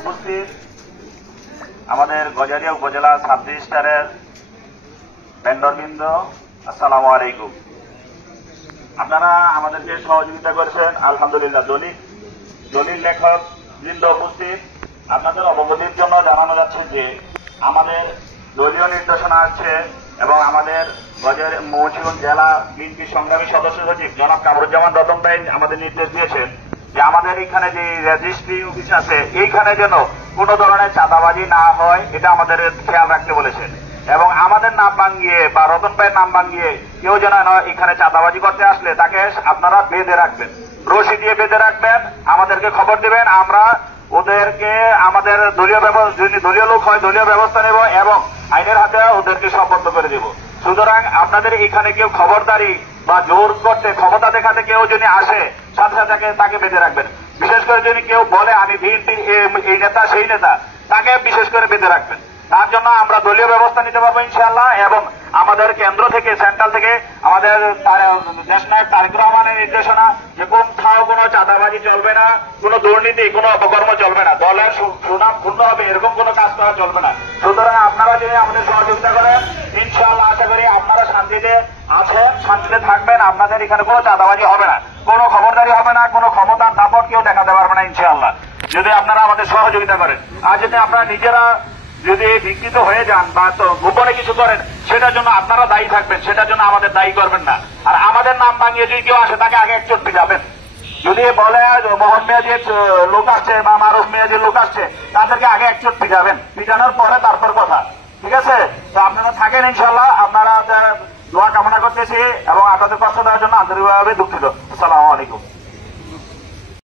উপস্থিত আমাদের গজারিয়া উপজেলা সাব রেজিস্ট্রারের ভেন্ডরবৃন্দ, আসসালামু আলাইকুম। আপনারা আমাদেরকে সহযোগিতা করেছেন, আলহামদুলিল্লাহ। দলিল লেখক বৃন্দ উপস্থিত, আপনাদের অবগতির জন্য জানানো যাচ্ছে যে আমাদের দলীয় নির্দেশনা আসছে এবং আমাদের মুন্সিগঞ্জ জেলা বিএনপি সংগ্রামী সদস্য সচিব জনাব কামরুজ্জামান রতন ভাই আমাদের নির্দেশ দিয়েছেন যে আমাদের এখানে যে রেজিস্ট্রি অফিস আছে এইখানে যেন কোন ধরনের চাঁদাবাজি না হয়, এটা আমাদের খেয়াল রাখতে বলেছেন। এবং আমাদের নাম ভাঙিয়ে বা রতন ভাইয়ের নাম ভাঙিয়ে কেউ যেন এখানে চাঁদাবাজি করতে আসলে তাকে আপনারা বেঁধে রাখবেন, রশি দিয়ে বেঁধে রাখবেন, আমাদেরকে খবর দিবেন। আমরা ওদেরকে আমাদের দলীয় লোক হয় দলীয় ব্যবস্থা নেব এবং আইনের হাতে ওদেরকে সুপর্দ করে দেব। সুতরাং আপনাদের এখানে কেউ খবরদারি বা জোর করতে ক্ষমতা দেখাতে কেউ যদি আসে, সাথে সাথে তাকে বেঁধে রাখবেন। বিশেষ করে যদি কেউ বলে আমি বিএনপির এই নেতা সেই নেতা, তাকে বিশেষ করে বেঁধে রাখবেন। তার জন্য আমরা দলীয় ব্যবস্থা নিতে পারবো ইনশাআল্লাহ। এবং আমাদের কেন্দ্র থেকে সেন্ট্রাল থেকে আমাদের দেশনায়ক তারেক রহমানের নির্দেশনা যে কোথাও কোনো চাঁদাবাজি চলবে না, কোনো দুর্নীতি, কোনো অপকর্ম চলবে না, দলের সুনাম ক্ষুণ্ণ হবে এরকম কোনো কাজ করা চলবে না। সুতরাং আপনারা যদি আমাদের সহযোগিতা করেন ইনশাআল্লাহ আশা করি আপনারা শান্তিতে আছেন, শান্তিতে থাকবেন। আপনাদের এখানে কোনো চাঁদাবাজি হবে না, কোনো খবরদারি হবে না, কোনো ক্ষমতার দাপট কেউ দেখাতে পারবে না ইনশাআল্লাহ, যদি আপনারা আমাদের সহযোগিতা করেন। আর যদি আপনারা নিজেরা যদি বিকৃত হয়ে যান বা গোপনে কিছু করেন, সেটার জন্য আপনারা দায়ী থাকবেন, সেটার জন্য আমাদের দায়ী করবেন না। আর আমাদের নাম ভাঙিয়ে যদি কেউ আসে তাকে আগে একচোট পিটাবেন। যদি বলে মোহন মিয়াজির লোক আসছে বা মারুফ মিয়াজির লোক আসছে, তাদেরকে আগে একচোট পিটাবেন, পিটানোর পরে তারপর কথা। ঠিক আছে? তো আপনারা থাকেন ইনশাল্লাহ। আপনারা দোয়া কামনা করতেছি এবং আপনাদের কষ্ট দেওয়ার জন্য আন্তরিকভাবে দুঃখিত।